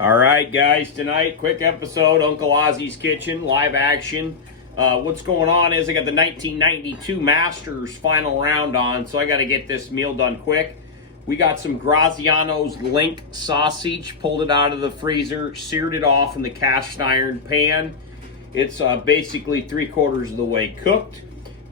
All right, guys, tonight, quick episode, Uncle Ozzy's Kitchen, live action. What's going on is I got the 1992 Masters final round on, so I got to get this meal done quick. We got some Graziano's Link sausage, pulled it out of the freezer, seared it off in the cast iron pan. It's basically 3/4 of the way cooked.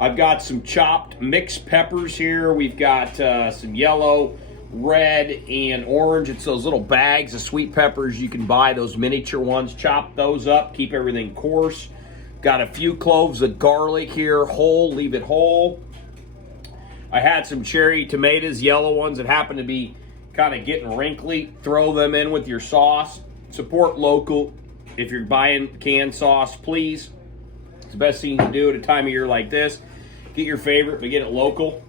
I've got some chopped mixed peppers here. We've got some yellow, red, and orange. It's those little bags of sweet peppers you can buy, those miniature ones. Chop those up, keep everything coarse. Got a few cloves of garlic here, whole, leave it whole. I had some cherry tomatoes, yellow ones that happen to be kind of getting wrinkly. Throw them in with your sauce. Support local. If you're buying canned sauce, please. It's the best thing to do at a time of year like this. Get your favorite, but get it local.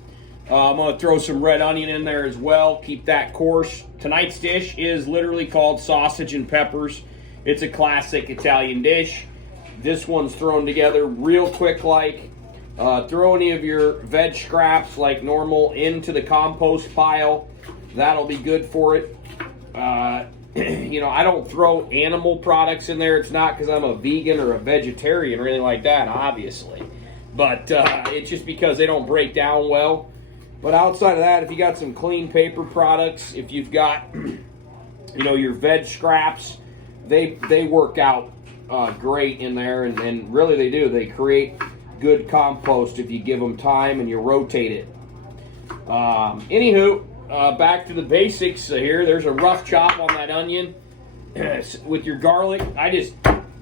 I'm going to throw some red onion in there as well. Keep that coarse. Tonight's dish is literally called sausage and peppers. It's a classic Italian dish. This one's thrown together real quick like. Throw any of your veg scraps like normal into the compost pile. That'll be good for it. You know, I don't throw animal products in there. It's not because I'm a vegan or a vegetarian or anything like that, obviously. But it's just because they don't break down well. But outside of that, if you got some clean paper products, if you've got, you know, your veg scraps, they work out great in there, and really they do. They create good compost if you give them time and you rotate it. Anywho, back to the basics here. There's a rough chop on that onion. With your garlic, I just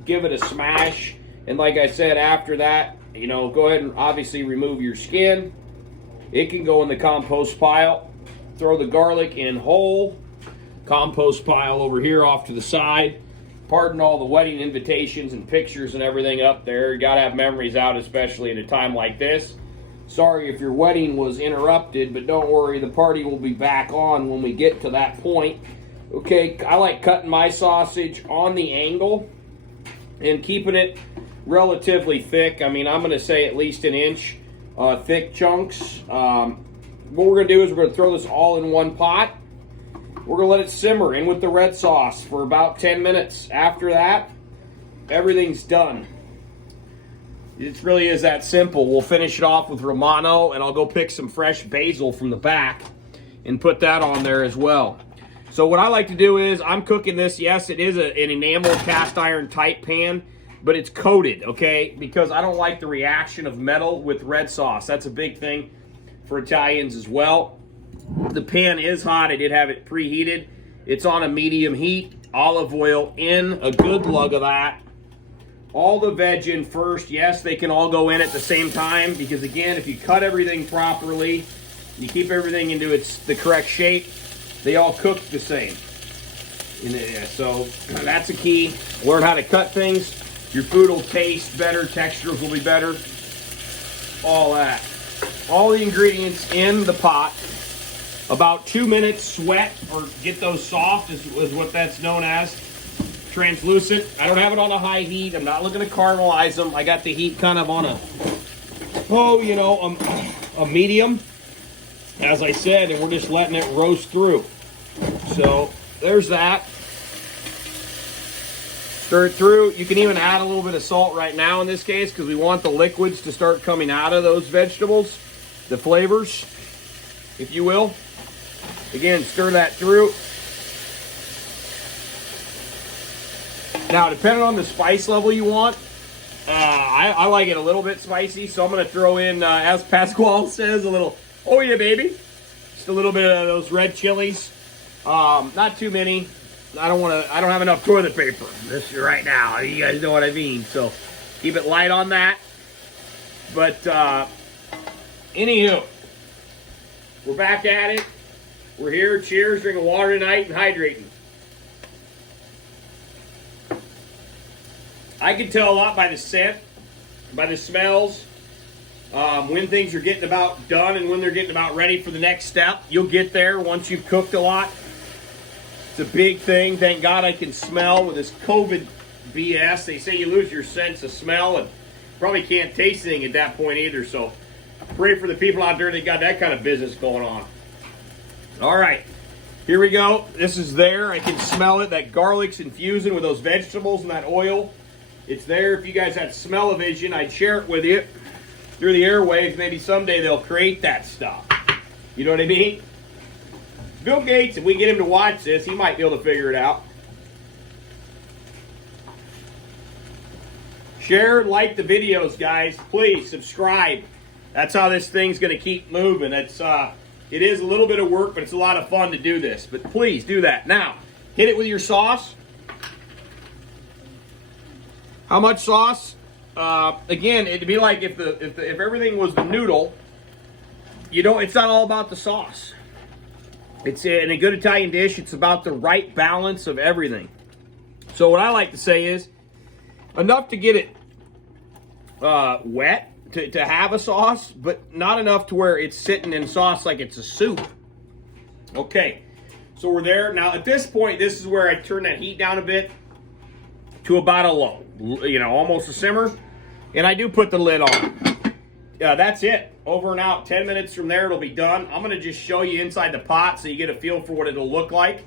give it a smash. And like I said, after that, you know, go ahead and obviously remove your skin. It can go in the compost pile. Throw the garlic in whole. Compost pile over here off to the side. Pardon all the wedding invitations and pictures and everything up there. You gotta have memories out, especially at a time like this. Sorry if your wedding was interrupted, but don't worry, the party will be back on when we get to that point. Okay, I like cutting my sausage on the angle and keeping it relatively thick. I mean, I'm gonna say at least an inch. Thick chunks. What we're going to do is we're going to throw this all in one pot. We're going to let it simmer in with the red sauce for about 10 minutes. After that, everything's done. It really is that simple. We'll finish it off with Romano, and I'll go pick some fresh basil from the back and put that on there as well. So what I like to do is I'm cooking this. Yes, it is an enamel cast iron type pan, but it's coated, okay? Because I don't like the reaction of metal with red sauce. That's a big thing for Italians as well. The pan is hot. I did have it preheated. It's on a medium heat. Olive oil in, a good lug of that. All the veg in first. Yes, they can all go in at the same time because, again, if you cut everything properly, you keep everything into the correct shape, they all cook the same. So that's a key. Learn how to cut things. Your food will taste better, textures will be better, all that. All the ingredients in the pot. About 2 minutes sweat, or get those soft is what that's known as. Translucent. I don't have it on a high heat. I'm not looking to caramelize them. I got the heat kind of on a medium, as I said, and we're just letting it roast through. So there's that. Stir it through. You can even add a little bit of salt right now in this case because we want the liquids to start coming out of those vegetables, the flavors, if you will. Again, stir that through. Now, depending on the spice level you want, I like it a little bit spicy, so I'm going to throw in, as Pasquale says, a little, oh yeah, baby. Just a little bit of those red chilies. Not too many. I don't have enough toilet paper this right now. You guys know what I mean. So keep it light on that. But anywho, we're back at it. We're here. Cheers, drinking water tonight and hydrating. I can tell a lot by the scent, by the smells, when things are getting about done and when they're getting about ready for the next step. You'll get there once you've cooked a lot. It's a big thing. Thank God I can smell with this COVID BS. They say you lose your sense of smell and probably can't taste anything at that point either. So pray for the people out there that got that kind of business going on. All right. Here we go. This is there. I can smell it. That garlic's infusing with those vegetables and that oil. It's there. If you guys had smell-o-vision, I'd share it with you through the airwaves. Maybe someday they'll create that stuff. You know what I mean? Bill Gates, if we get him to watch this, he might be able to figure it out. Share, like the videos, guys. Please subscribe. That's how this thing's going to keep moving. It is a little bit of work, but it's a lot of fun to do this. But please do that. Now, hit it with your sauce. How much sauce? Again, it'd be like if everything was the noodle. You know, it's not all about the sauce. It's in a good Italian dish. It's about the right balance of everything. So what I like to say is enough to get it wet to have a sauce, but not enough to where it's sitting in sauce like it's a soup. Okay, so we're there. Now at this point, this is where I turn that heat down a bit to about a low, you know, almost a simmer. And I do put the lid on. That's it. Over and out. 10 minutes from there, it'll be done. I'm going to just show you inside the pot so you get a feel for what it'll look like.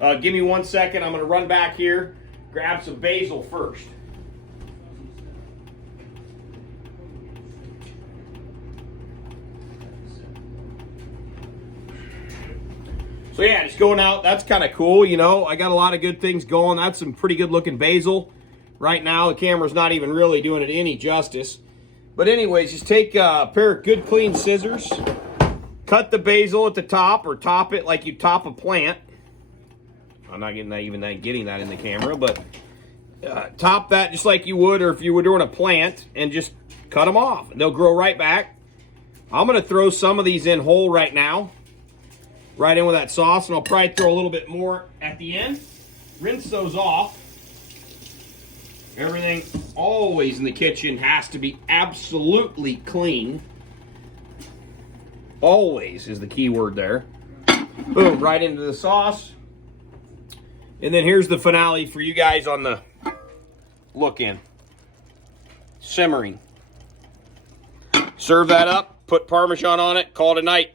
Give me 1 second. I'm going to run back here, grab some basil first. So yeah, just going out. That's kind of cool, you know. I got a lot of good things going. That's some pretty good looking basil. Right now, the camera's not even really doing it any justice. But anyways, just take a pair of good clean scissors. Cut the basil at the top, or top it like you top a plant. I'm not getting that in the camera, but top that just like you would, or if you were doing a plant, and just cut them off. They'll grow right back. I'm going to throw some of these in whole right now. Right in with that sauce, and I'll probably throw a little bit more at the end. Rinse those off. Everything always in the kitchen has to be absolutely clean. Always is the key word there. Boom, right into the sauce. And then here's the finale for you guys on the look in. Simmering. Serve that up, put Parmesan on it, call it a night.